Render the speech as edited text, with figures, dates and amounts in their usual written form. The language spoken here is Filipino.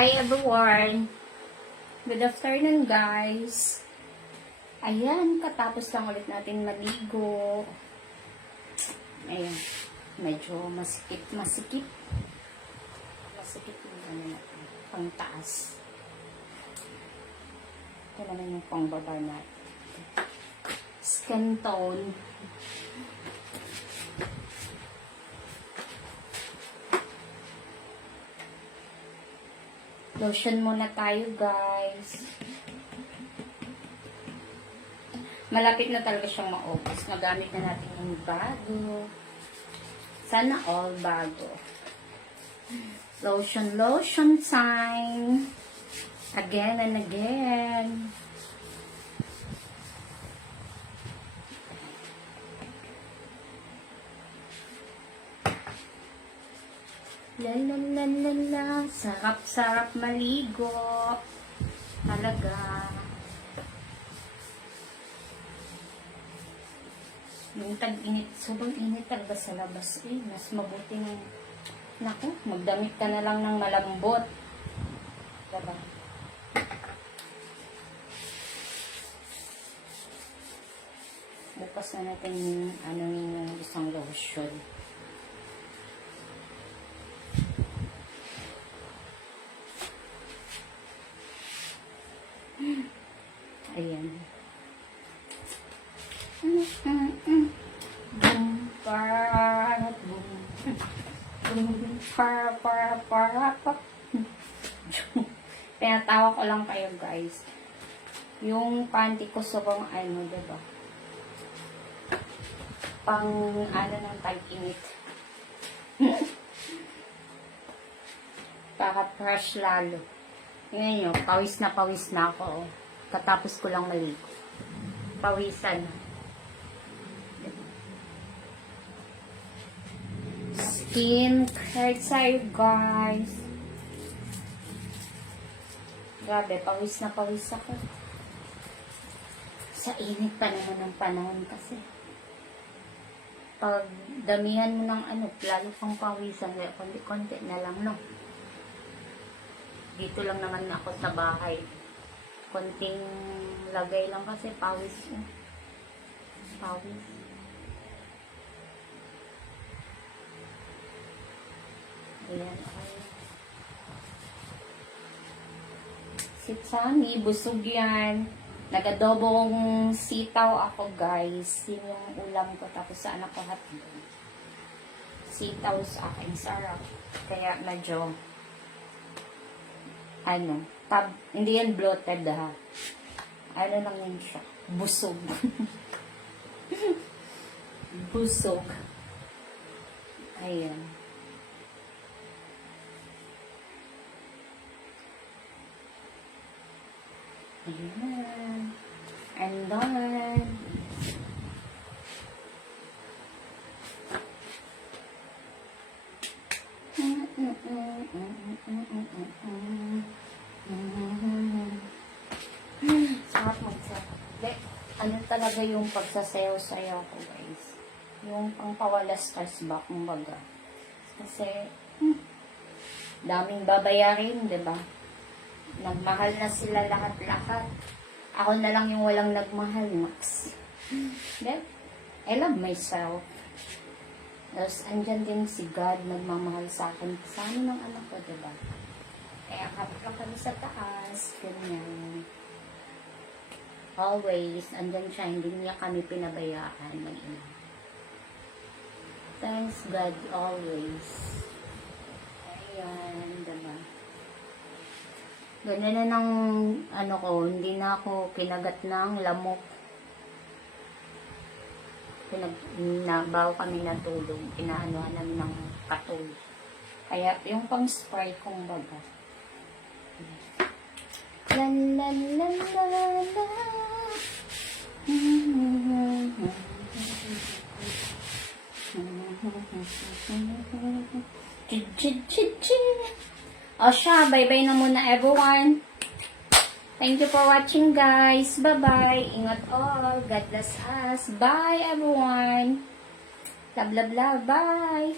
Hi everyone! Good afternoon guys! Ayan, katapos lang ulit natin maligo. Ayan, medyo masikip. Masikip yung ano natin, pang taas. Ito naman yung pang baba natin. Skin tone. Lotion muna tayo, guys. Malapit na talaga siyang maubos. Nagamit na natin yung bago. Sana all bago. Lotion time. Again and again. La la la la la. Sarap-sarap maligo. Talaga. Yung tag-init, sobrang init talaga sa labas. Mas mabuti ng, naku, magdamit ka na lang ng malambot. Diba? Bukas na natin yung, yung isang lotion. Ayan. Boom, para, boom. Boom, para. Pinatawa ko lang kayo, guys. Yung panty ko sobrang diba? Pang, ng tag-init. Para fresh lalo. Ngayon nyo, pawis na ako. Katapos ko lang maligo. Pawisan. Skin care tayo, guys. Grabe, pawis na pawis ako. Sa init pa naman ng panahon kasi. Pag damihan mo ng lalo pang pawisan, konti-konti na lang, no? Dito lang naman ako sa bahay. Konting lagay lang kasi pawis. Pawis. Ayan. Si Chami, busog yan. Nagadobong sitaw ako, guys. Yun yung ulam ko. Tapos sa anak ko hotdog. Sitaw sa akin. Sarap. Kaya medyo hindi yan bloated ha. Lang yun siya. Busog. Busog. Ayan. Ayan. I'm done. Sarap magsayaw. Talaga yung pagsasayaw-sayaw ko, guys. Yung pangpawala stress ba, kumbaga. Kasi, daming babayarin, diba? Nagmahal na sila lahat-lahat. Ako na lang yung walang nagmahal, Max. Then, I love myself. Tapos, andyan din si God, nagmamahal sa akin. Sa amin ng anak ko, diba? Kaya kapag kami sa taas, ganyan. Always, andyan siya, hindi niya kami pinabayaan mag-ina. Thanks God, always. Ayan, diba? Ganyan na ng, hindi na ako kinagat ng lamok. Bago kami natulog, pinaanuhan namin ng katol. Kaya, yung pang spray kong baga. La la la la la. O siya, bye-bye na muna everyone. Thank you for watching, guys. Bye-bye. Ingat all. God bless us. Bye, everyone. Love, love, love. Bye.